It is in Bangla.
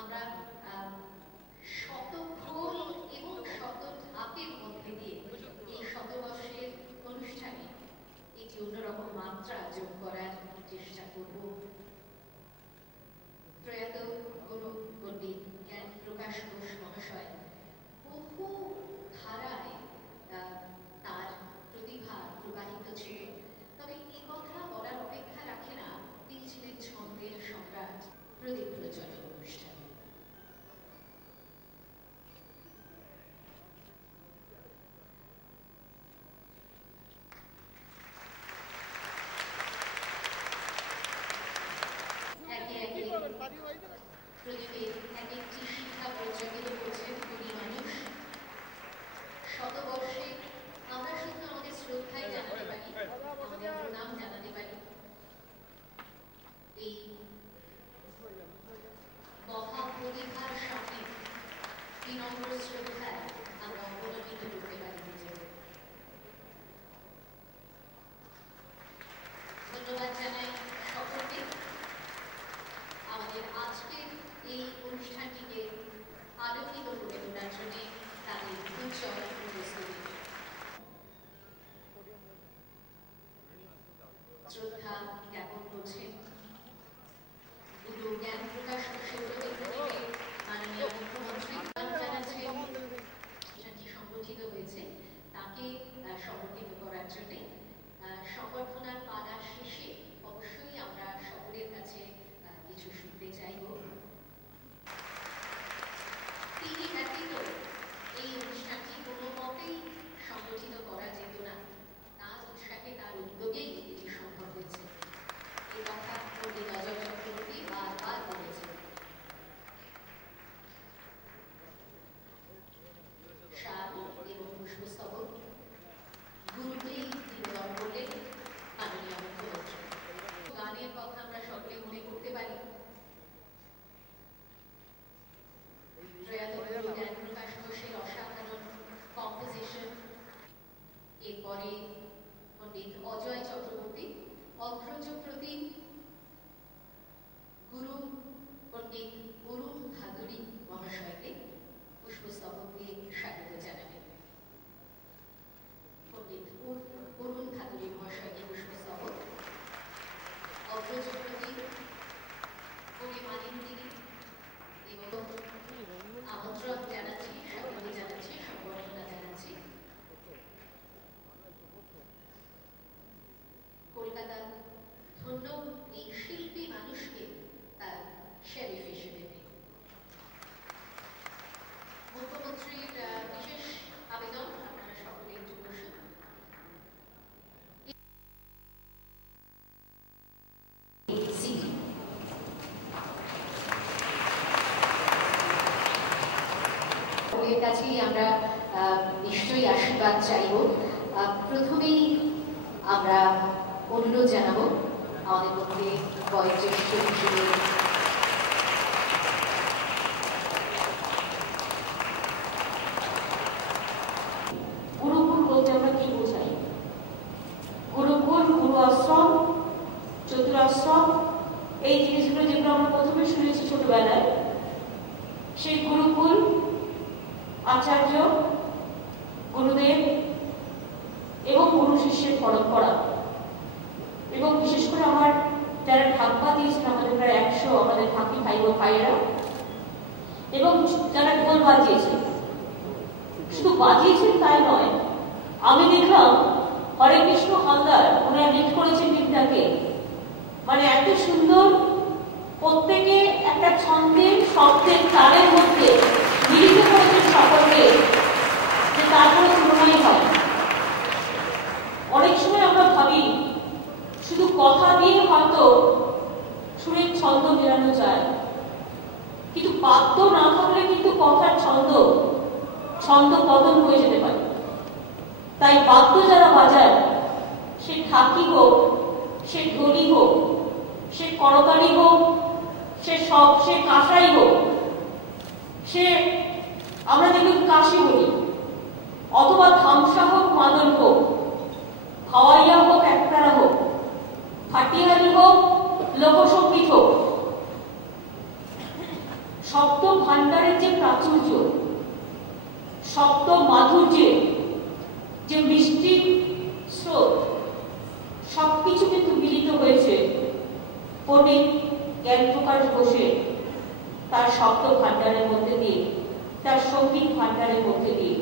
আমরা শত খোল এবং শত ধাপের মধ্যে দিয়ে এই শতবর্ষের অনুষ্ঠানে একটি অন্যরকম মাত্রা যোগ করার চেষ্টা করব। প্রয়াত গুরু পণ্ডিত জ্ঞান প্রকাশ ঘোষ মহাশয় বহু ধারায় তার প্রতিভা প্রবাহিত ছিল। তবে এই কথা বলার অপেক্ষা রাখে না, তিনি ছিলেন ছন্দের সম্রাট। প্রদীপ প্রজ্বলন অনুষ্ঠান। প্রদীপের এক একটি শিক্ষা প্রজ্বলিত করছেন গুণী মানুষ। শতবর্ষে আমরা শুধু আমাদের শ্রদ্ধাই জানাতে পারি, আমাদের প্রণাম জানাতে পারি। এই মহাপ্রতিভার সামনে বিনম্র শ্রদ্ধায় আমরা অবলম্বিত করতে পারি। ধন্যবাদ জানাই সকলকে আমাদের আজকের এই অনুষ্ঠানটিকে আলোকিত করে তোলার জন্য তাদের উজ্জ্বল উপস্থিতি। শ্রদ্ধা জ্ঞাপন করছেন গুরু জ্ঞান প্রকাশ ঘোষের প্রতি মাননীয় মুখ্যমন্ত্রী জানাচ্ছেন অনুষ্ঠানটি সংগঠিত হয়েছে তাকে সমর্থিত করার জন্য। সংবর্ধনার পালা শেষে অবশ্যই আমরা সকলের কাছে কিছু শুনতে চাইব। তিনি ব্যতীত এই অনুষ্ঠানটি কোনো মতেই সংগঠিত করা যেত না। তার উৎসাহে, তার উদ্যোগেই এটি সম্ভব হয়েছে। এই কথা পণ্ডিত অজয় চক্রবর্তী বারবার বলেছেন। শাল এবং পুষ্পস্তবক গুরুকেই নিবেদন করলেন মাননীয় মুখ্যমন্ত্রী। গানের কথা আমরা সকলে মনে করতে পারি। প্রয়াত গুরু জ্ঞান প্রকাশ ঘোষের অসাধারণ কম্পোজিশন। এরপরে পণ্ডিত অজয় চক্রবর্তী অগ্রজ প্রতীক গুরু পণ্ডিত অরুণ ভাদুরী মহাশয়কে পুষ্পস্তবক দিয়ে স্বাগত জানাবেন। পণ্ডিত অরুণ ভাদুরী মহাশয়কে পুষ্পস্তবক, অগ্রজ প্রতীক গুণী মানেন তিনি এবং আমন্ত্রণ জানাচ্ছি, স্বাগত জানাচ্ছি, সম্বর্ধনা জানাচ্ছি। কলকাতা ধন্য এই শিল্পী মানুষকে তার শেরিফ হিসেবে নেই। মুখ্যমন্ত্রীর বিশেষ আবেদন, আপনারা সকলে একটু বসুন। সকলের কাছেই আমরা নিশ্চয়ই আশীর্বাদ চাইব। প্রথমেই আমরা অনুরোধ জানাবো আমাদের মধ্যে বয়োজ্যেষ্ঠ হিসেবে গুরুকুল বলতে আমরা কি বোঝাই? গুরুকুল, গুরু আশ্রম, চতুরাশ্রম, এই জিনিসগুলো যেগুলো আমরা প্রথমে শুনেছি ছোটবেলায়, সেই গুরুকুল, আচার্য, গুরুদেব এবং গুরু শিষ্যের পরম্পরা। এবং বিশেষ করে আমার যারা ঢাকা দিয়েছেন, আমাদের প্রায় 100 আমাদের ঢাকি ভাই ও ভাইয়েরা, এবং যারা ঢোল বাজিয়েছেন, শুধু বাজিয়েছেন তাই নয়, আমি দেখলাম হরে কৃষ্ণ হালদার ওনারা লিড করেছেন গীতটাকে, মানে এত সুন্দর, প্রত্যেকে একটা ছন্দের শব্দের তালের মধ্যে মিলিত করেছেন সকলকে, যে তারপরে তুলনাই হয়। অনেক সময় আমরা ভাবি শুধু কথা দিয়ে হয়তো সুরের ছন্দ মেলানো যায়, কিন্তু বাদ্য না থাকলে কিন্তু কথার ছন্দ পতন হয়ে যেতে পারে। তাই বাদ্য যারা বাজায়, সে ঢাকি হোক, সে ঢোলি হোক, সে করতালি হোক, সে কাঁসাই হোক, সে আমরা দেখি কাশি বলি, অথবা ধামসা হোক, মাদল হোক, হাওয়াইয়া হোক, একতারা হোক, হাটিহালি হোক, লোকসঙ্গীত হোক, শব্দ ভাণ্ডারের যে প্রাচুর্য, শব্দ মাধুর্যের যে মিষ্টি স্রোত, সবকিছু কিন্তু মিলিত হয়েছে পণ্ডিত জ্ঞানপ্রকাশ ঘোষের তার শব্দ ভাণ্ডারের মধ্যে দিয়ে, তার সঙ্গীত ভাণ্ডারের মধ্যে দিয়ে।